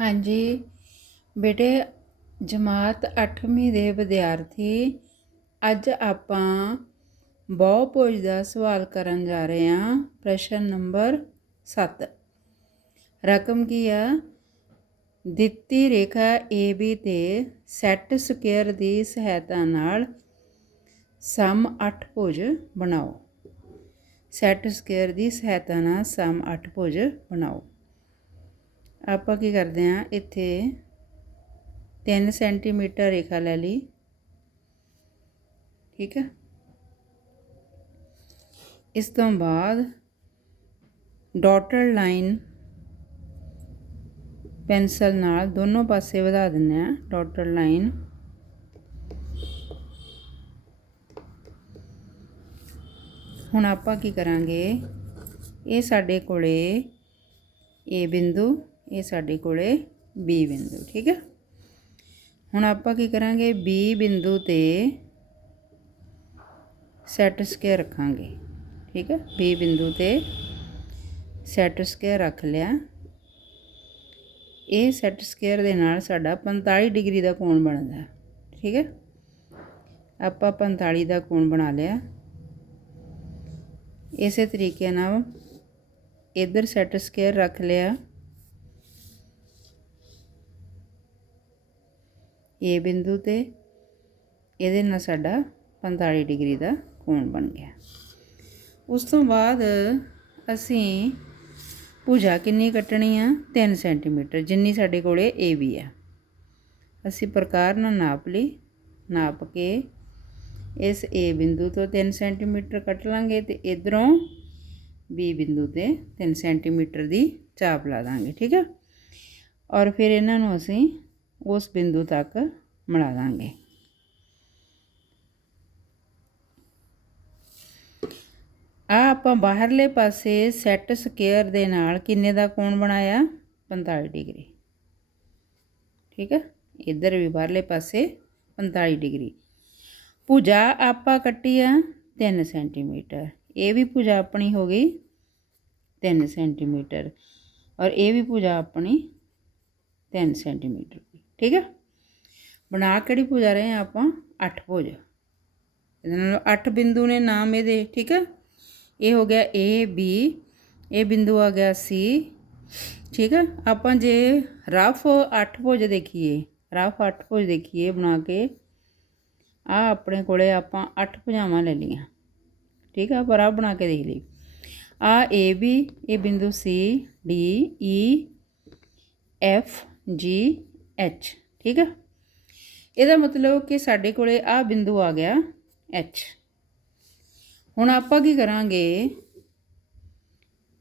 ਹਾਂਜੀ। ਬੇਟੇ, ਜਮਾਤ ਅੱਠਵੀਂ ਦੇ ਵਿਦਿਆਰਥੀ, ਅੱਜ ਆਪਾਂ ਬਹੁਭੁਜ ਦਾ ਸਵਾਲ ਕਰਨ ਜਾ ਰਹੇ ਹਾਂ। ਪ੍ਰਸ਼ਨ ਨੰਬਰ 7 ਰਕਮ ਕੀ ਆ? ਦਿੱਤੀ ਰੇਖਾ AB ਤੇ ਸੈੱਟ ਸਕੁਅਰ ਦੀ ਸਹਾਇਤਾ ਨਾਲ ਸਮ 8 ਭੁਜ ਬਣਾਓ। ਸੈੱਟ ਸਕੁਅਰ ਦੀ ਸਹਾਇਤਾ ਨਾਲ ਸਮ 8 ਭੁਜ ਬਣਾਓ। ਆਪਾਂ ਕੀ ਕਰਦੇ ਹਾਂ, ਇੱਥੇ 3 ਸੈਂਟੀਮੀਟਰ ਰੇਖਾ ਲੈ ਲਈ। ਠੀਕ ਹੈ। ਇਸ ਤੋਂ ਬਾਅਦ ਡਾਟਡ ਲਾਈਨ ਪੈਨਸਲ ਨਾਲ ਦੋਨੋਂ ਪਾਸੇ ਵਧਾ ਦਿੰਦੇ ਆ ਡਾਟਡ ਲਾਈਨ। ਹੁਣ ਆਪਾਂ ਕੀ ਕਰਾਂਗੇ, ਇਹ ਸਾਡੇ ਕੋਲੇ A ਬਿੰਦੂ ਇਹ ਸਾਡੇ ਕੋਲੇ B ਬਿੰਦੂ, ਠੀਕ ਹੈ? ਹੁਣ ਆਪਾਂ ਕੀ ਕਰਾਂਗੇ? B ਬਿੰਦੂ ਤੇ ਸੈੱਟ ਸਕੁਅਰ ਰੱਖਾਂਗੇ, ਠੀਕ ਹੈ? B ਬਿੰਦੂ ਤੇ ਸੈੱਟ ਸਕੁਅਰ ਰੱਖ ਲਿਆ। ਇਹ ਸੈੱਟ ਸਕੁਅਰ ਦੇ ਨਾਲ ਸਾਡਾ 45 ਡਿਗਰੀ ਦਾ ਕੋਣ ਬਣਦਾ, ਠੀਕ ਹੈ? ਆਪਾਂ 45 ਦਾ ਕੋਣ ਬਣਾ ਲਿਆ। ਇਸੇ ਤਰੀਕੇ ਨਾਲ ਇਧਰ ਸੈੱਟ ਸਕੁਅਰ ਰੱਖ ਲਿਆ। ਏ ਬਿੰਦੂ ਤੇ ਇਹਦੇ ਨਾਲ ਸਾਡਾ 45 ਡਿਗਰੀ ਦਾ ਕੋਣ ਬਣ ਗਿਆ। ਉਸ ਤੋਂ ਬਾਅਦ ਅਸੀਂ ਭੁਜਾ ਕਿੰਨੀ ਕੱਟਣੀ ਆ? 3 ਸੈਂਟੀਮੀਟਰ, ਜਿੰਨੀ ਸਾਡੇ ਕੋਲੇ ਏ ਵੀ ਆ। ਅਸੀਂ ਪ੍ਰਕਾਰ ਨਾਲ ਨਾਪ ਲਈ, ਨਾਪ ਕੇ ਇਸ ਏ ਬਿੰਦੂ ਤੋਂ 3 ਸੈਂਟੀਮੀਟਰ ਕੱਟ ਲਾਂਗੇ ਤੇ ਇਧਰੋਂ ਬੀ ਬਿੰਦੂ ਤੇ 3 ਸੈਂਟੀਮੀਟਰ ਦੀ ਚਾਪ ਲਾ ਦਾਂਗੇ, ਠੀਕ ਹੈ ਔਰ ਫਿਰ ਇਹਨਾਂ ਨੂੰ ਅਸੀਂ ਉਸ ਬਿੰਦੂ ਤੱਕ ਮਿਲਾ ਦਾਂਗੇ। ਆ ਆਪਾਂ ਬਾਹਰਲੇ ਪਾਸੇ ਸੈੱਟ ਸਕੁਅਰ ਦੇ ਨਾਲ ਕਿੰਨੇ ਦਾ ਕੋਣ ਬਣਾਇਆ? 45 ਡਿਗਰੀ। ਠੀਕ ਹੈ ਇੱਧਰ ਵੀ ਬਾਹਰਲੇ ਪਾਸੇ 45 ਡਿਗਰੀ। ਭੁਜਾ ਆਪਾਂ ਕੱਟੀ ਆ 3 ਸੈਂਟੀਮੀਟਰ। ਇਹ ਵੀ ਭੁਜਾ ਆਪਣੀ ਹੋ ਗਈ 3 ਸੈਂਟੀਮੀਟਰ। ਔਰ ਇਹ ਵੀ ਭੁਜਾ ਆਪਣੀ 3 ਸੈਂਟੀਮੀਟਰ। ਠੀਕ ਹੈ? ਬਣਾ ਕਿਹੜੀ ਪੂਜਾ ਰਹੇ ਆ ਆਪਾਂ? ਅੱਠ ਭੁਜ ਇਹਦੇ ਨਾਲ ਅੱਠ ਬਿੰਦੂ ਨੇ ਨਾਮ ਇਹਦੇ, ਠੀਕ ਹੈ? ਇਹ ਹੋ ਗਿਆ A, B, ਇਹ ਬਿੰਦੂ ਆ ਗਿਆ C, ਠੀਕ ਹੈ? ਆਪਾਂ ਜੇ ਰਫ ਅੱਠ ਭੁਜ ਦੇਖੀਏ ਰਫ ਅੱਠ ਭੁਜ ਦੇਖੀਏ ਬਣਾ ਕੇ ਆ ਆਪਣੇ ਕੋਲੇ ਆਪਾਂ ਅੱਠ ਭੁਜਾਵਾਂ ਲੈ ਲਈਆਂ। ਠੀਕ ਆ ਪਰ ਆ ਬਣਾ ਕੇ ਦੇਖ ਲਈ। ਆ ਏ ਬੀ ਇਹ ਬਿੰਦੂ C D E F G H ਠੀਕ ਆ? ਇਹਦਾ ਮਤਲਬ ਕਿ ਸਾਡੇ ਕੋਲੇ ਆ ਬਿੰਦੂ ਆ ਗਿਆ ਐਚ ਹੁਣ ਆਪਾਂ ਕੀ ਕਰਾਂਗੇ?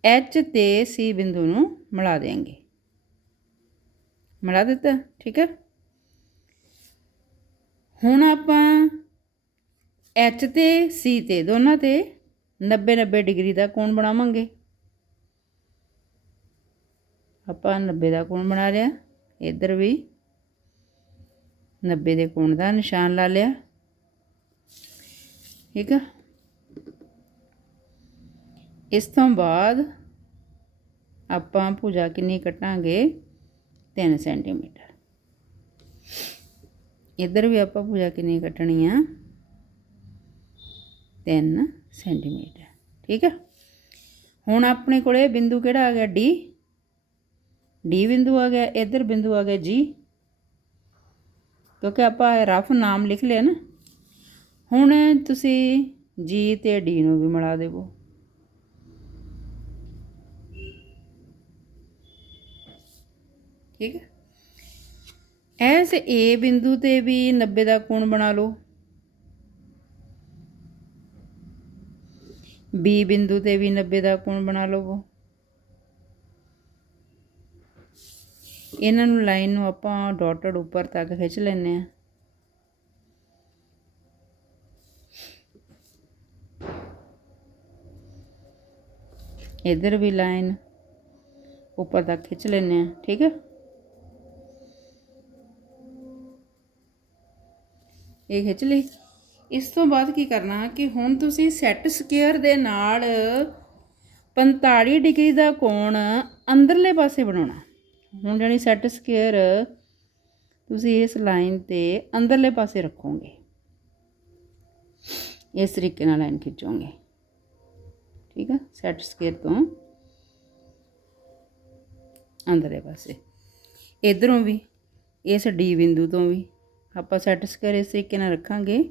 ਐਚ ਤੇ ਸੀ ਬਿੰਦੂ ਨੂੰ ਮਿਲਾ ਦੇਾਂਗੇ ਮਿਲਾ ਦਿੱਤਾ, ਠੀਕ ਹੈ ਹੁਣ ਆਪਾਂ ਐਚ ਤੇ ਸੀ ਤੇ, ਦੋਨਾਂ ਤੇ 90 90 ਡਿਗਰੀ ਦਾ ਕੋਣ ਬਣਾਵਾਂਗੇ? ਆਪਾਂ 90 ਦਾ ਕੋਣ ਬਣਾ ਲਿਆ। ਇੱਧਰ ਵੀ 90 ਦੇ ਕੋਣ ਦਾ ਨਿਸ਼ਾਨ ਲਾ ਲਿਆ। ਠੀਕ ਆ? ਇਸ ਤੋਂ ਬਾਅਦ ਆਪਾਂ ਭੁਜਾ ਕਿੰਨੀ ਕੱਟਾਂਗੇ? 3 ਸੈਂਟੀਮੀਟਰ। ਇੱਧਰ ਵੀ ਆਪਾਂ ਭੁਜਾ ਕਿੰਨੀ ਕੱਟਣੀ ਆ? 3 ਸੈਂਟੀਮੀਟਰ। ਠੀਕ ਆ? ਹੁਣ ਆਪਣੇ ਕੋਲੇ ਬਿੰਦੂ ਕਿਹੜਾ ਆ ਗਿਆ? ਡੀ। ਡੀ ਬਿੰਦੂ ਆ ਗਿਆ, ਇੱਧਰ ਬਿੰਦੂ ਆ ਗਿਆ ਜੀ ਕਿਉਂਕਿ ਆਪਾਂ ਰਫ ਨਾਮ ਲਿਖ ਲਿਆ ਨਾ। ਹੁਣ ਤੁਸੀਂ ਜੀ ਤੇ ਡੀ ਨੂੰ ਵੀ ਮਿਲਾ ਦੇਵੋ। ਠੀਕ ਹੈ? ਐਸ ਏ ਬਿੰਦੂ ਤੇ ਵੀ 90 ਦਾ ਕੋਣ ਬਣਾ ਲਓ। ਬੀ ਬਿੰਦੂ ਤੇ ਵੀ 90 ਦਾ ਕੋਣ ਬਣਾ ਲਵੋ ਇਹਨਾਂ ਨੂੰ ਲਾਈਨ ਨੂੰ ਆਪਾਂ ਡਾਟਡ ਉੱਪਰ ਤੱਕ ਖਿੱਚ ਲੈਂਦੇ ਆ ਇਧਰ ਵੀ ਲਾਈਨ ਉੱਪਰ ਤੱਕ ਖਿੱਚ ਲੈਂਦੇ ਆ ਠੀਕ ਹੈ? ਇਹ ਖਿੱਚ ਲਈ। ਇਸ ਤੋਂ ਬਾਅਦ ਕੀ ਕਰਨਾ ਕਿ ਹੁਣ ਤੁਸੀਂ ਸੈੱਟ ਸਕੁਅਰ ਦੇ ਨਾਲ 45 ਡਿਗਰੀ ਦਾ ਕੋਣ ਅੰਦਰਲੇ ਪਾਸੇ ਬਣਾਉਣਾ। ਹੁਣ ਜਿਹੜੀ ਸੈਟ ਸਕੇਅਰ ਤੁਸੀਂ ਇਸ ਲਾਈਨ ਤੇ ਅੰਦਰਲੇ ਪਾਸੇ ਰੱਖੋਗੇ। ਇਸ ਤਰੀਕੇ ਨਾਲ ਲਾਈਨ ਖਿੱਚੋਗੇ। ਠੀਕ ਹੈ ਸੈਟ ਸਕੇਅਰ ਤੋਂ ਅੰਦਰਲੇ ਪਾਸੇ। ਇਧਰੋਂ ਵੀ, ਇਸ ਡੀ ਬਿੰਦੂ ਤੋਂ ਵੀ ਆਪਾਂ ਸੈਟ ਸਕੇਅਰ ਇਸ ਤਰੀਕੇ ਨਾਲ ਰੱਖਾਂਗੇ।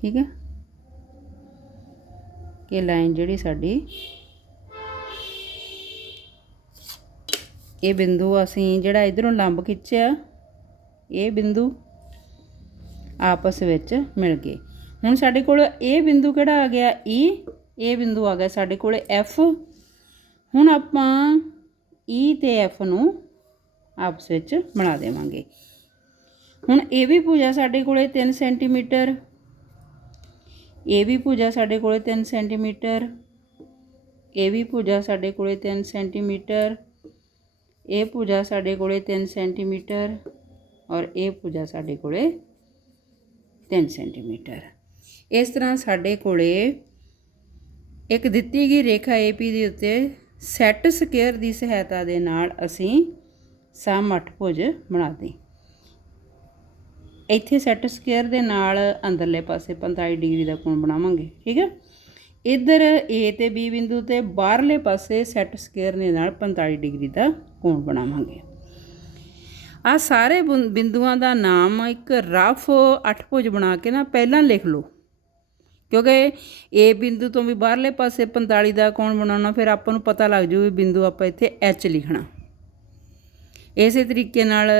ਠੀਕ ਹੈ ਕਿ ਲਾਈਨ ਜਿਹੜੀ ਸਾਡੀ ਇਹ ਬਿੰਦੂ ਅਸੀਂ ਜਿਹੜਾ ਇਧਰੋਂ ਲੰਬ ਖਿੱਚਿਆ, ਇਹ ਬਿੰਦੂ ਆਪਸ ਵਿੱਚ ਮਿਲ ਗਏ। ਹੁਣ ਸਾਡੇ ਕੋਲ ਇਹ ਬਿੰਦੂ ਕਿਹੜਾ ਆ ਗਿਆ? E ਇਹ ਬਿੰਦੂ ਆ ਗਿਆ ਸਾਡੇ ਕੋਲ F ਹੁਣ ਆਪਾਂ E ਤੇ F ਨੂੰ ਆਪਸ ਵਿੱਚ ਬਣਾ ਦੇਵਾਂਗੇ। ਹੁਣ ਇਹ ਵੀ ਭੁਜਾ ਸਾਡੇ ਕੋਲੇ 3 ਸੈਂਟੀਮੀਟਰ, ਇਹ ਵੀ ਭੁਜਾ ਸਾਡੇ ਕੋਲੇ 3 ਸੈਂਟੀਮੀਟਰ, ਇਹ ਵੀ ਭੁਜਾ ਸਾਡੇ ਕੋਲੇ 3 ਸੈਂਟੀਮੀਟਰ ਇਹ ਭੁਜਾ ਸਾਡੇ ਕੋਲੇ 3 ਸੈਂਟੀਮੀਟਰ ਔਰ ਇਹ ਭੁਜਾ ਸਾਡੇ ਕੋਲੇ 3 ਸੈਂਟੀਮੀਟਰ। ਇਸ ਤਰ੍ਹਾਂ ਸਾਡੇ ਕੋਲੇ ਇੱਕ ਦਿੱਤੀ ਗਈ ਰੇਖਾ AP ਦੇ ਉੱਤੇ ਸੈੱਟ ਸਕੁਅਰ ਦੀ ਸਹਾਇਤਾ ਦੇ ਨਾਲ ਅਸੀਂ ਸਮ ਅੱਠਭੁਜ ਬਣਾਦੇ ਇੱਥੇ ਸੈੱਟ ਸਕੁਅਰ ਦੇ ਨਾਲ ਅੰਦਰਲੇ ਪਾਸੇ 45 ਡਿਗਰੀ ਦਾ ਕੋਣ ਬਣਾਵਾਂਗੇ, ਠੀਕ ਹੈ? ਇੱਧਰ A ਤੇ B ਬਿੰਦੂ ਤੇ ਬਾਹਰਲੇ ਪਾਸੇ ਸੈੱਟ ਸਕੁਅਰ ਦੇ ਨਾਲ 45 ਡਿਗਰੀ ਦਾ ਕੋਣ ਬਣਾਵਾਂਗੇ। ਆ ਸਾਰੇ ਬੁੰ- ਬਿੰਦੂਆਂ ਦਾ ਨਾਮ ਇੱਕ ਰਫ ਅੱਠਭੁਜ ਬਣਾ ਕੇ ਨਾ ਪਹਿਲਾਂ ਲਿਖ ਲਓ। ਕਿਉਂਕਿ A ਬਿੰਦੂ ਤੋਂ ਵੀ ਬਾਹਰਲੇ ਪਾਸੇ 45 ਦਾ ਕੋਣ ਬਣਾਉਣਾ, ਫਿਰ ਆਪਾਂ ਨੂੰ ਪਤਾ ਲੱਗ ਜੂ ਵੀ ਬਿੰਦੂ ਆਪਾਂ ਇੱਥੇ H ਲਿਖਣਾ। ਇਸੇ ਤਰੀਕੇ ਨਾਲ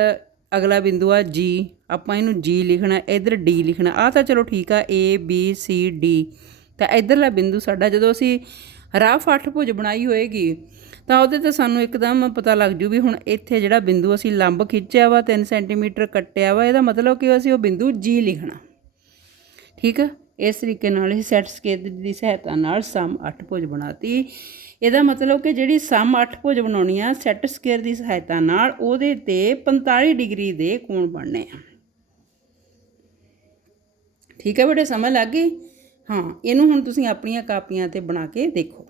ਅਗਲਾ ਬਿੰਦੂ ਆ G, ਆਪਾਂ ਇਹਨੂੰ G ਲਿਖਣਾ, ਇਧਰ D ਲਿਖਣਾ। ਆ ਤਾਂ ਚਲੋ ਠੀਕ ਆ, A, B, C, D ਤਾਂ ਇਧਰਲਾ ਬਿੰਦੂ ਸਾਡਾ, ਜਦੋਂ ਅਸੀਂ ਰਫ ਅੱਠਭੁਜ ਬਣਾਈ ਹੋਏਗੀ ਤਾਂ ਉਹਦੇ ਤੇ ਸਾਨੂੰ ਇੱਕਦਮ ਪਤਾ ਲੱਗ ਜੂ ਵੀ ਹੁਣ ਇੱਥੇ ਜਿਹੜਾ ਬਿੰਦੂ ਅਸੀਂ ਲੰਬ ਖਿੱਚਿਆ ਵਾ 3 ਸੈਂਟੀਮੀਟਰ ਕੱਟਿਆ ਵਾ, ਇਹਦਾ ਮਤਲਬ ਕਿ ਅਸੀਂ ਉਹ ਬਿੰਦੂ G ਲਿਖਣਾ। ਠੀਕ ਹੈ ਇਸ ਤਰੀਕੇ ਨਾਲ ਹੀ ਸੈੱਟ ਸਕੇਲ ਦੀ ਸਹਾਇਤਾ ਨਾਲ ਸਮ ਅੱਠਭੁਜ ਬਣਾਤੀ। ਇਹਦਾ ਮਤਲਬ ਕਿ ਜਿਹੜੀ ਸਮ ਅੱਠਭੁਜ ਬਣਾਉਣੀ ਆ, ਸੈੱਟ ਸਕੇਅਰ ਦੀ ਸਹਾਇਤਾ ਨਾਲ ਉਹਦੇ ਤੇ 45 ਡਿਗਰੀ ਦੇ ਕੋਣ ਬਣਨੇ ਆ। ਠੀਕ ਹੈ ਬੇਟੇ, ਸਮਝ ਲੱਗ ਗਈ? ਹਾਂ, ਇਹਨੂੰ ਹੁਣ ਤੁਸੀਂ ਆਪਣੀਆਂ ਕਾਪੀਆਂ ਤੇ ਬਣਾ ਕੇ ਦੇਖੋ।